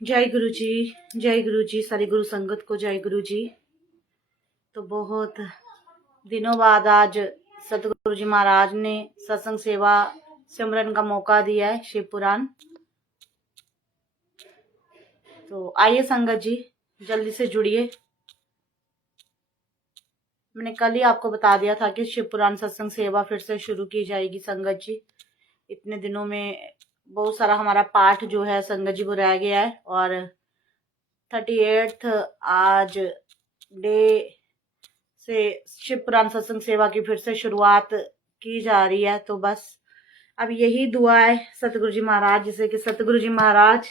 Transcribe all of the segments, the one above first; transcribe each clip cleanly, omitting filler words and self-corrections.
जय गुरु जी, जय गुरु जी, सारी गुरु संगत को जय गुरु जी। तो बहुत दिनों बाद आज सतगुरु जी महाराज ने सत्संग सेवा सिमरन का मौका दिया है, शिव पुराण। तो आइए संगत जी, जल्दी से जुड़िए। मैंने कल ही आपको बता दिया था कि शिव पुराण सत्संग सेवा फिर से शुरू की जाएगी संगत जी। इतने दिनों में बहुत सारा हमारा पाठ जो है संगत जी वो रह गया है, और 38 आज डे से शिव पुराण सत्संग सेवा की फिर से शुरुआत की जा रही है। तो बस अब यही दुआ है सतगुरु जी महाराज जिसे कि सतगुरु जी महाराज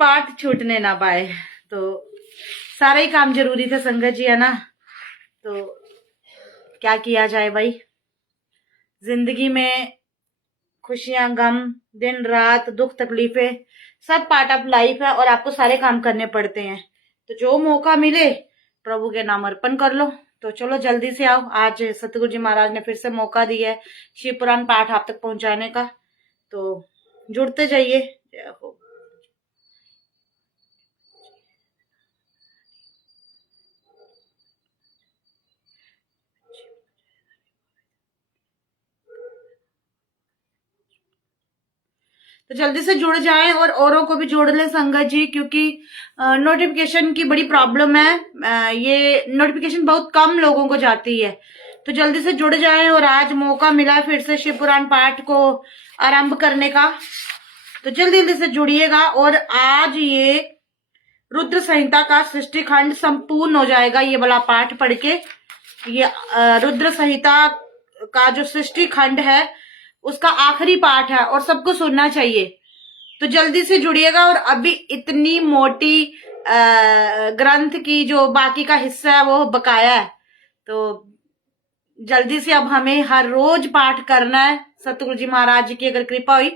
पाठ छूटने ना पाए। तो सारे ही काम जरूरी थे संगत जी, है ना। तो क्या किया जाए भाई, जिंदगी में खुशियां गम दिन रात दुख तकलीफें सब पार्ट ऑफ लाइफ है, और आपको सारे काम करने पड़ते हैं। तो जो मौका मिले प्रभु के नाम अर्पण कर लो। तो चलो जल्दी से आओ, आज सतगुरु जी महाराज ने फिर से मौका दिया है शिव पुराण पाठ आप तक पहुंचाने का। तो जुड़ते जाइए। जय हो। तो जल्दी से जुड़ जाएं और औरों को भी जोड़ लें संगत जी, क्योंकि नोटिफिकेशन की बड़ी प्रॉब्लम है। ये नोटिफिकेशन बहुत कम लोगों को जाती है। तो जल्दी से जुड़ जाएं। और आज मौका मिला फिर से शिव पुराण पाठ को आरंभ करने का, तो जल्दी जल्दी से जुड़िएगा। और आज ये रुद्र संहिता का सृष्टि खंड संपूर्ण हो जाएगा ये वाला पाठ पढ़ के। ये रुद्र संहिता का जो सृष्टि खंड है उसका आखिरी पाठ है और सबको सुनना चाहिए। तो जल्दी से जुड़िएगा। और अभी इतनी मोटी ग्रंथ की जो बाकी का हिस्सा है वो बकाया है। तो जल्दी से अब हमें हर रोज पाठ करना है। सतगुरु जी महाराज जी की अगर कृपा हुई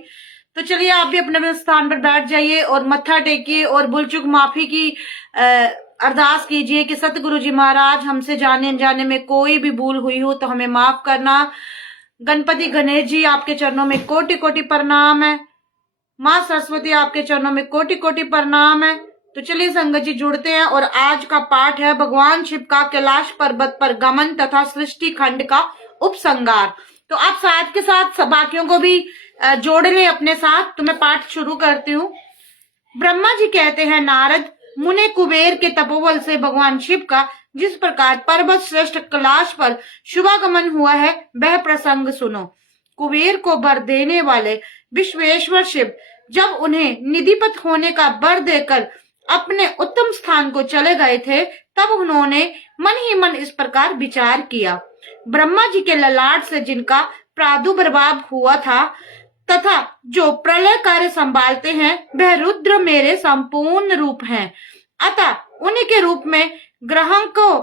तो चलिए आप भी अपने अपने स्थान पर बैठ जाइए और मत्था टेकिए और भूल चूक माफी की अरदास कीजिए कि सतगुरु जी महाराज हमसे जाने अनजाने में कोई भी भूल हुई हो तो हमें माफ करना। गणपति गणेश जी आपके चरणों में कोटि कोटि प्रणाम है। माँ सरस्वती आपके चरणों में कोटि कोटि प्रणाम है। तो चलिए संगत जी जुड़ते हैं। और आज का पाठ है भगवान शिव का कैलाश पर्वत पर गमन तथा सृष्टि खंड का उपसंहार। तो आप साथ के साथ बाकियों को भी जोड़ लें अपने साथ। तो मैं पाठ शुरू करती हूँ। ब्रह्मा जी कहते हैं, नारद मुने कुबेर के तपोबल से भगवान शिव का जिस प्रकार पर्वत श्रेष्ठ कैलाश पर शुभागमन हुआ है वह प्रसंग सुनो। कुबेर को वर देने वाले विश्वेश्वर शिव जब उन्हें निधिपत होने का वर देकर अपने उत्तम स्थान को चले गए थे तब उन्होंने मन ही मन इस प्रकार विचार किया। ब्रह्मा जी के ललाट से जिनका प्रादुर्भाव हुआ था तथा जो प्रलय कार्य संभालते हैं वह रुद्र मेरे संपूर्ण रूप हैं। अतः उन्हीं के रूप में ग्रहांकों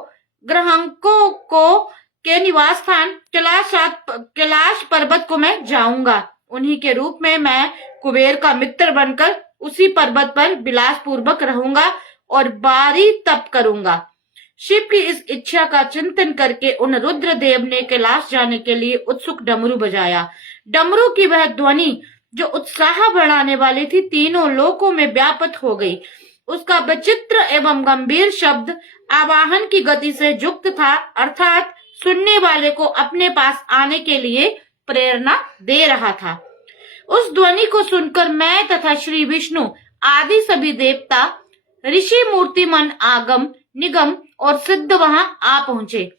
को के निवास स्थान कैलाश पर्वत को मैं जाऊंगा। उन्हीं के रूप में मैं कुबेर का मित्र बनकर उसी पर्वत पर विलास पूर्वक रहूंगा और बारी तप करूंगा। शिव की इस इच्छा का चिंतन करके उन रुद्र देव ने कैलाश जाने के लिए उत्सुक डमरू बजाया। डमरू की वह ध्वनि जो उत्साह बढ़ाने वाली थी तीनों लोकों में व्याप्त हो गई। उसका विचित्र एवं गंभीर शब्द आवाहन की गति से युक्त था, अर्थात सुनने वाले को अपने पास आने के लिए प्रेरणा दे रहा था। उस ध्वनि को सुनकर मैं तथा श्री विष्णु आदि सभी देवता ऋषि मूर्तिमन आगम निगम और सिद्ध वहां आ पहुंचे।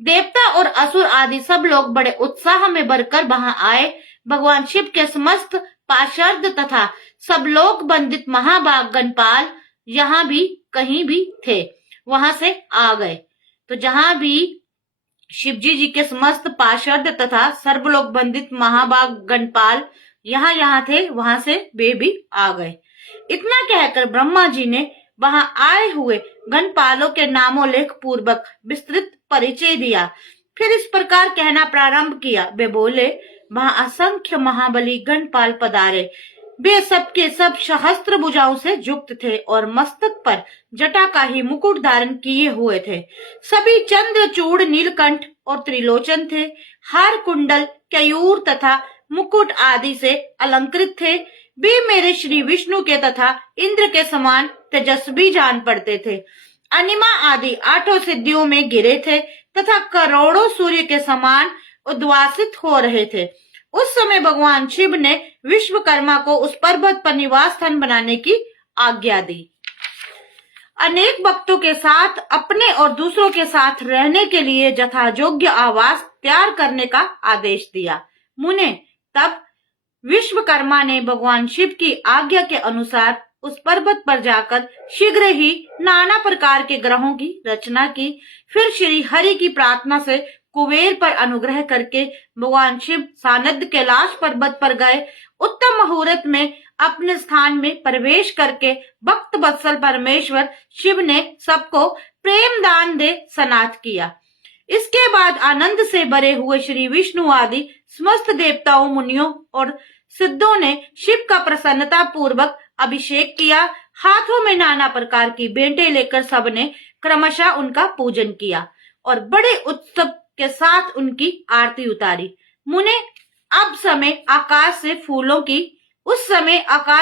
देवता और असुर आदि सब लोग बड़े उत्साह में भरकर वहां आए। भगवान शिव के समस्त पार्षद तथा सब लोग बंदित महाभाग गणपाल यहाँ भी कहीं भी थे वहां से आ गए। तो जहां भी शिवजी जी के समस्त पार्षद तथा सर्वलोक बंदित महाभाग गणपाल यहाँ थे वहां से वे भी आ गए। इतना कहकर ब्रह्मा जी ने वहां आए हुए गणपालों के नामोल्लेख पूर्वक विस्तृत परिचय दिया। फिर इस प्रकार कहना प्रारंभ किया। वे बोले, वहां असंख्य महाबली गणपाल पधारे। वे सबके सब सहस्त्र भुजाओं से युक्त थे और मस्तक पर जटा का ही मुकुट धारण किए हुए थे। सभी चंद्रचूड़ नीलकंठ और त्रिलोचन थे। हार कुंडल केयूर तथा मुकुट आदि से अलंकृत थे। भी मेरे श्री विष्णु के तथा इंद्र के समान तेजस्वी जान पड़ते थे। अनिमा आदि 8 सिद्धियों में गिरे थे तथा करोड़ों सूर्य के समान उद्वासित हो रहे थे। उस समय भगवान शिव ने विश्वकर्मा को उस पर्वत पर निवास स्थान बनाने की आज्ञा दी। अनेक भक्तों के साथ अपने और दूसरों के साथ रहने के लिए यथायोग्य आवास तैयार करने का आदेश दिया। मुने, तब विश्वकर्मा ने भगवान शिव की आज्ञा के अनुसार उस पर्वत पर जाकर शीघ्र ही नाना प्रकार के ग्रहों की रचना की। फिर श्री हरि की प्रार्थना से कुबेर पर अनुग्रह करके भगवान शिव सानद कैलाश पर्वत पर गए। उत्तम मुहूर्त में अपने स्थान में प्रवेश करके भक्त वत्सल परमेश्वर शिव ने सबको प्रेम दान दे सनाथ किया। इसके बाद आनंद से भरे हुए श्री विष्णु आदि समस्त देवताओं, मुनियों और सिद्धों ने शिव का प्रसन्नता पूर्वक अभिषेक किया। हाथों में नाना प्रकार की भेंटें लेकर सबने क्रमशः उनका पूजन किया और बड़े उत्सव के साथ उनकी आरती उतारी। मुने, उस समय आकाश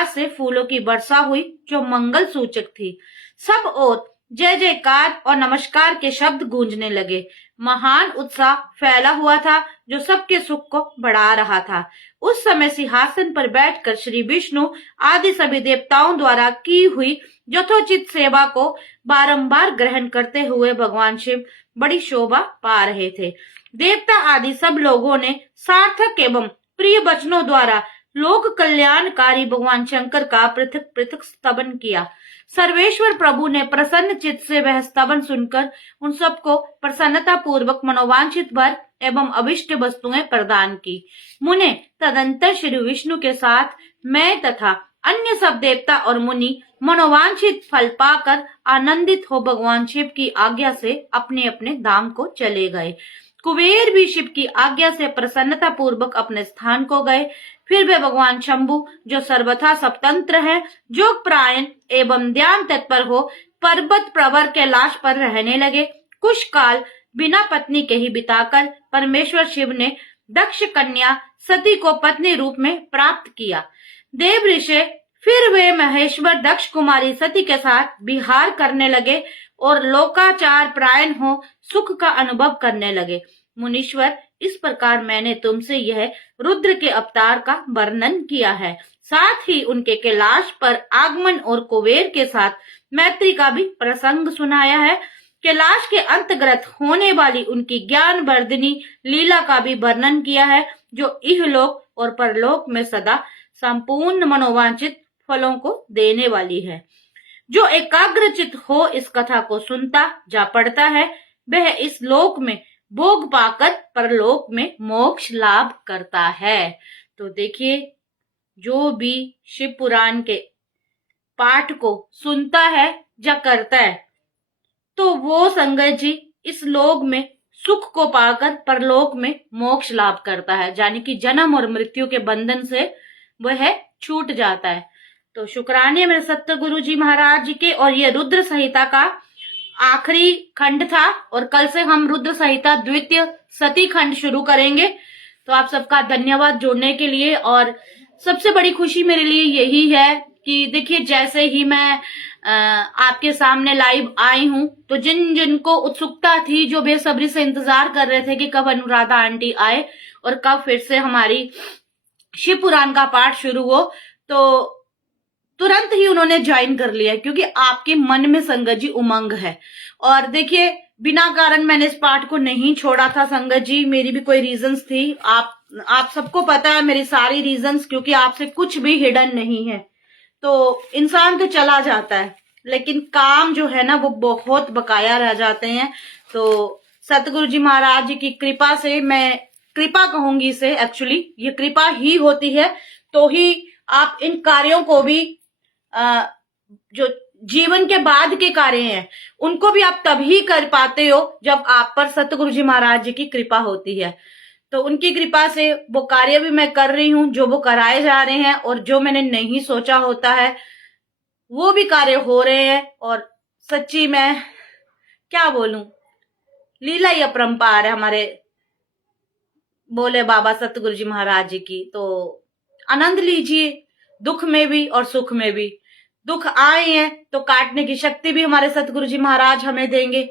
से फूलों की वर्षा हुई जो मंगल सूचक थी। सब ओर जय जयकार और नमस्कार के शब्द गूंजने लगे। महान उत्साह फैला हुआ था जो सबके सुख को बढ़ा रहा था। उस समय सिंहासन पर बैठकर श्री विष्णु आदि सभी देवताओं द्वारा की हुई यथोचित सेवा को बारंबार ग्रहण करते हुए भगवान शिव बड़ी शोभा पा रहे थे। देवता आदि सब लोगों ने सार्थक एवं प्रिय वचनों द्वारा लोक कल्याणकारी भगवान शंकर का पृथक पृथक स्तवन किया। सर्वेश्वर प्रभु ने प्रसन्न चित्त से वह स्तवन सुनकर उन सबको प्रसन्नता पूर्वक मनोवांछित वर एवं अभिष्ट वस्तुएं प्रदान की। मुने, तदंतर श्री विष्णु के साथ मैं तथा अन्य सब देवता और मुनि मनोवांछित फल पाकर आनंदित हो भगवान शिव की आज्ञा से अपने अपने धाम को चले गए। कुबेर भी शिव की आज्ञा से प्रसन्नता पूर्वक अपने स्थान को गए। फिर वे भगवान शंभु, जो सर्वथा स्वतंत्र है, योग परायण एवं ध्यान तत्पर हो, पर्वत प्रवर कैलाश पर रहने लगे। कुछ काल बिना पत्नी के ही बिताकर परमेश्वर शिव ने दक्ष कन्या सती को पत्नी रूप में प्राप्त किया। देव ऋषि फिर वे महेश्वर दक्ष कुमारी सती के साथ विहार करने लगे और लोकाचार परायण हो सुख का अनुभव करने लगे। मुनीश्वर, इस प्रकार मैंने तुमसे यह रुद्र के अवतार का वर्णन किया है। साथ ही उनके कैलाश पर आगमन और कुबेर के साथ मैत्री का भी प्रसंग सुनाया है। कैलाश के अंतर्गत होने वाली उनकी ज्ञान वर्धिनी लीला का भी वर्णन किया है, जो इहलोक और परलोक में सदा संपूर्ण मनोवांछित फलों को देने वाली है। जो एकाग्रचित हो इस कथा को सुनता जा पड़ता है, वह इस लोक में भोग पाकर परलोक में मोक्ष लाभ करता है। तो देखिए, जो भी शिव पुराण के पाठ को सुनता है या करता है, तो वो संगत जी इस लोक में सुख को पाकर परलोक में मोक्ष लाभ करता है, यानी कि जन्म और मृत्यु के बंधन से वह छूट जाता है। तो शुक्राने मेरे सतगुरु जी महाराज जी के। और ये रुद्र संहिता का आखिरी खंड था और कल से हम रुद्र संहिता द्वितीय सती खंड शुरू करेंगे। तो आप सबका धन्यवाद जुड़ने के लिए। और सबसे बड़ी खुशी मेरे लिए यही है कि देखिए, जैसे ही मैं आपके सामने लाइव आई हूं, तो जिनको उत्सुकता थी, जो बेसब्री से इंतजार कर रहे थे कि कब अनुराधा आंटी आए और कब फिर से हमारी शिव पुराण का पाठ शुरू हो, तो तुरंत ही उन्होंने ज्वाइन कर लिया, क्योंकि आपके मन में संगत जी उमंग है। और देखिए, बिना कारण मैंने इस पाठ को नहीं छोड़ा था संगत जी, मेरी भी कोई रीजंस थी। आप सबको पता है मेरी सारी रीजंस, क्योंकि आपसे कुछ भी हिडन नहीं है। तो इंसान तो चला जाता है, लेकिन काम जो है ना वो बहुत बकाया रह जाते हैं। तो सतगुरु जी महाराज जी की कृपा से, मैं कृपा कहूंगी इसे, एक्चुअली ये कृपा ही होती है, तो ही आप इन कार्यों को भी, जो जीवन के बाद के कार्य हैं, उनको भी आप तभी कर पाते हो जब आप पर सतगुरु जी महाराज जी की कृपा होती है। तो उनकी कृपा से वो कार्य भी मैं कर रही हूँ जो वो कराए जा रहे हैं, और जो मैंने नहीं सोचा होता है वो भी कार्य हो रहे हैं। और सच्ची मैं क्या बोलूं, लीला ही अपरंपार है हमारे बोले बाबा सतगुरु जी महाराज जी की। तो आनंद लीजिए दुख में भी और सुख में भी। दुख आए हैं तो काटने की शक्ति भी हमारे सतगुरु जी महाराज हमें देंगे,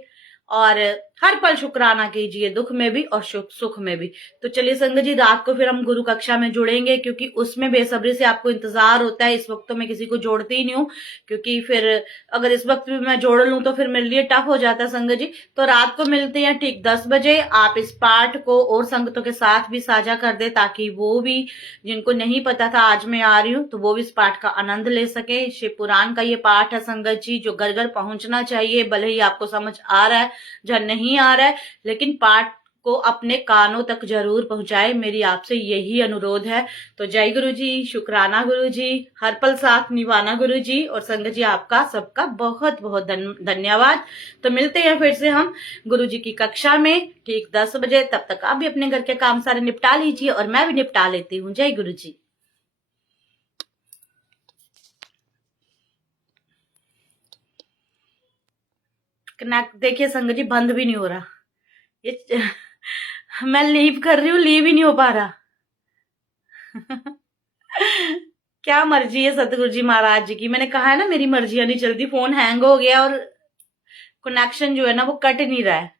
और हर पल शुक्राना कीजिए, दुख में भी और सुख में भी। तो चलिए संगत जी, रात को फिर हम गुरु कक्षा में जुड़ेंगे, क्योंकि उसमें बेसब्री से आपको इंतजार होता है। इस वक्त तो मैं किसी को जोड़ती ही नहीं हूँ, क्योंकि फिर अगर इस वक्त भी मैं जोड़ लूं तो फिर मेरे लिए टफ हो जाता है संगत जी। तो रात को मिलते हैं ठीक 10 बजे। आप इस पाठ को और संगतों के साथ भी साझा कर दे, ताकि वो भी, जिनको नहीं पता था आज मैं आ रही हूँ, तो वो भी इस पाठ का आनंद ले सके। शिव पुराण का ये पाठ है संगत जी, जो घर घर पहुंचना चाहिए। भले ही आपको समझ आ रहा है या नहीं आ रहा है, लेकिन पाठ को अपने कानों तक जरूर पहुंचाए, मेरी आपसे यही अनुरोध है। तो जय गुरु जी, शुक्राना गुरु जी, हर पल साथ निभाना गुरु जी। और संगत जी, आपका सबका बहुत बहुत धन्यवाद। तो मिलते हैं फिर से हम गुरु जी की कक्षा में ठीक 10 बजे। तब तक आप भी अपने घर के काम सारे निपटा लीजिए और मैं भी निपटा लेती हूँ। जय गुरु जी। कनेक्ट देखिए संगत जी, बंद भी नहीं हो रहा ये। मैं लीव कर रही हूँ, लीव ही नहीं हो पा रहा। क्या मर्जी है सतगुरु जी महाराज जी की। मैंने कहा है ना, मेरी मर्जियां नहीं चलती। फोन हैंग हो गया और कनेक्शन जो है ना वो कट नहीं रहा है।